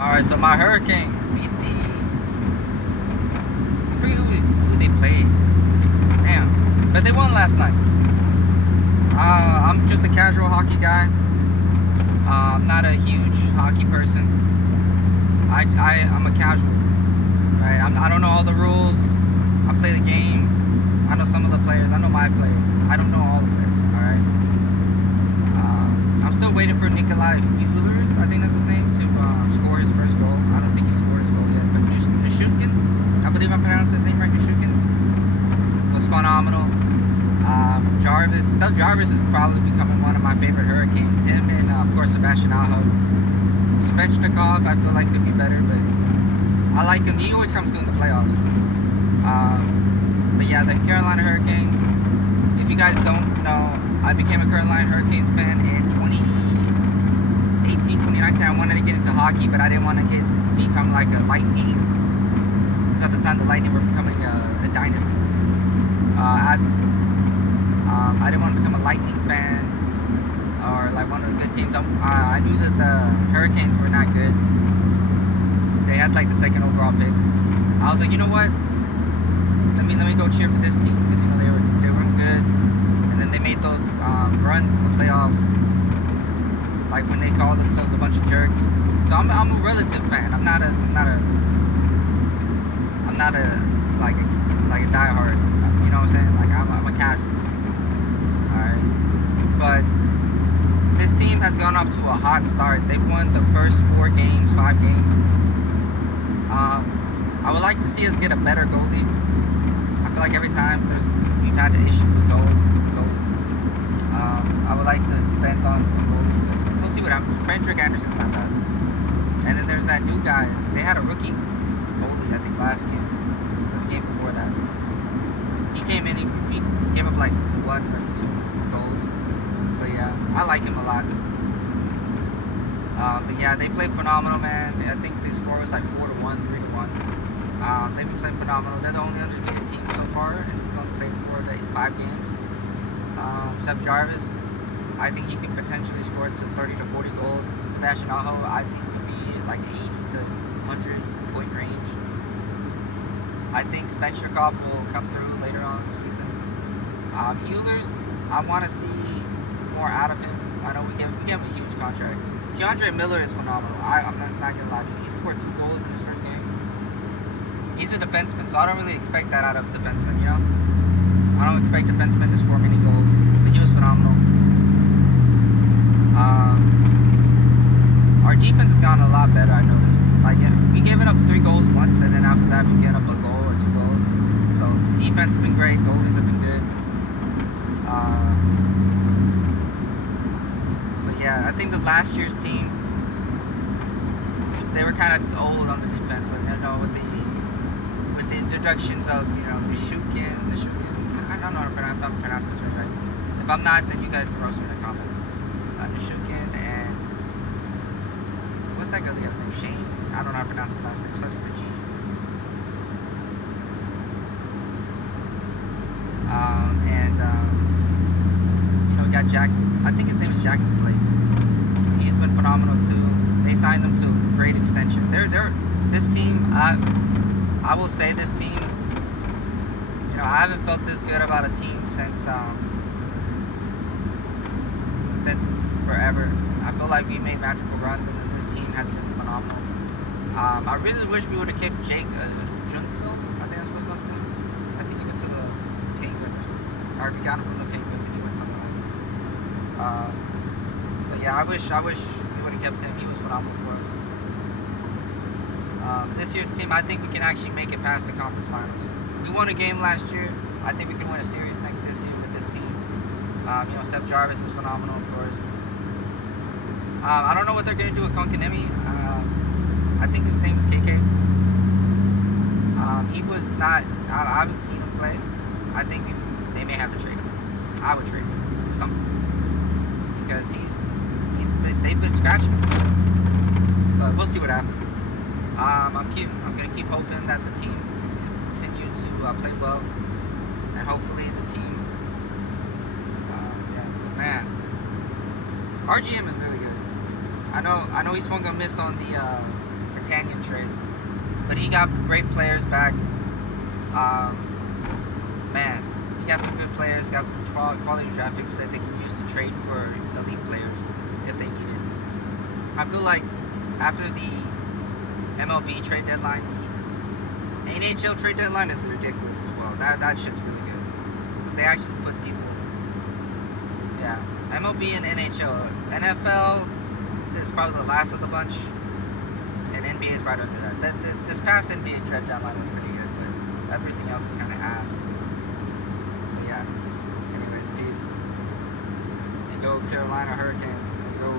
Alright, so my Hurricanes beat the... I forget who they played. Damn. But they won last night. I'm just a casual hockey guy. I'm not a huge hockey person. I'm a casual. Right? I don't know all the rules. I play the game. I know some of the players. I know my players. I don't know all the players. Alright? I'm still waiting for Nikolai Ehlers, I think that's his name, to score his first goal. I don't think he scored his goal yet. But Nichushkin, I believe I pronounced his name right, Nichushkin, was phenomenal. Seth Jarvis is probably becoming one of my favorite Hurricanes. Him and, of course, Sebastian Aho. Svechnikov, I feel like could be better, but I like him. He always comes through in the playoffs. But yeah, the Carolina Hurricanes, if you guys don't know, I became a Carolina Hurricanes fan in 2018, 2019. I wanted to get into hockey, but I didn't want to become like a Lightning. Because at the time, the Lightning were becoming a dynasty. I didn't want to become a Lightning fan or like one of the good teams. I knew that the Hurricanes were not good. They had like the second overall pick. I was like, you know what? Let me go cheer for this team because you know they were good. And then they made those runs in the playoffs, like when they called themselves a bunch of jerks. So I'm a relative fan. I'm not a like a diehard. You know what I'm saying? Like I'm a casual. Alright. But this team has gone off to a hot start. They've won the first 5 games. I would like to see us get a better goalie. I feel like every time we've had an issue with goalies. I would like to spend on the goalie, but we'll see what happens. Frederick Anderson's not bad. And then there's that new guy. They had a rookie goalie, I think, last game. Or the game before that. He came in, he gave up like 1 or 2 goals. But yeah, I like him a lot. But yeah, they played phenomenal, man. I think the score was like 4-1, 3-1. They've been playing phenomenal. They're the only undefeated team so far, and we've only played 5 games. Seth Jarvis, I think he could potentially score to 30 to 40 goals. Sebastian Aho, I think would be like 80 to 100 point range. I think Svechnikov will come through later on in the season. Ehlers, I want to see more out of him. I know we gave him a huge contract. Keandre Miller is phenomenal. I'm not gonna lie to you. He scored 2 goals in his first game. He's a defenseman, so I don't really expect that out of defensemen, you know? I don't expect defensemen to score many goals, but he was phenomenal. Our defense has gotten a lot better, I noticed. Like, yeah, we gave it up 3 goals once, and then after that, we get up a goal or 2 goals. So, defense has been great. Goalies have been good. But yeah, I think the last year's team, they were kind of old on the defense, but you know, with the introductions of, you know, Nichushkin, I don't know if I'm pronouncing this right. If I'm not, then you guys can roast me in the comments. Nichushkin and what's that other guy's name? Shane? I don't know how to pronounce his last name. It starts with a G. You know, we got Jackson. I think his name is Jackson Blake. He's been phenomenal too. They signed him to great extensions. This team, I will say this team, you know, I haven't felt this good about a team since forever. I feel like we made magical runs, and this team has been phenomenal. I really wish we would have kept Jake Junsil. I think that's what his last name. I think he went to the Penguins or something. Or we got him from the Penguins and he went somewhere else. But yeah, I wish we would have kept him. He was phenomenal for us. This year's team, I think we can actually make it past the conference finals. We won a game last year. I think we can win a series this year with this team. You know, Seth Jarvis is phenomenal, of course. I don't know what they're going to do with Konkaniemi. I think his name is KK. He was not, I haven't seen him play. I think they may have to trade him. I would trade him for something. Because they've been scratching him. But we'll see what happens. I'm going to keep hoping that the team continue to play well. And hopefully the team, man, RGM is really good. I know he swung a miss on the trade. But he got great players back. Man, he got some good players, got some quality draft picks that they can use to trade for elite players if they need it. I feel like after the MLB trade deadline, the NHL trade deadline is ridiculous as well. That shit's really good. If they actually put people, yeah, MLB and NHL. NFL is probably the last of the bunch, and NBA is right under that. This past NBA trade deadline was pretty good, but everything else is kind of ass. But yeah, anyways, peace. And go Carolina Hurricanes. Let's go.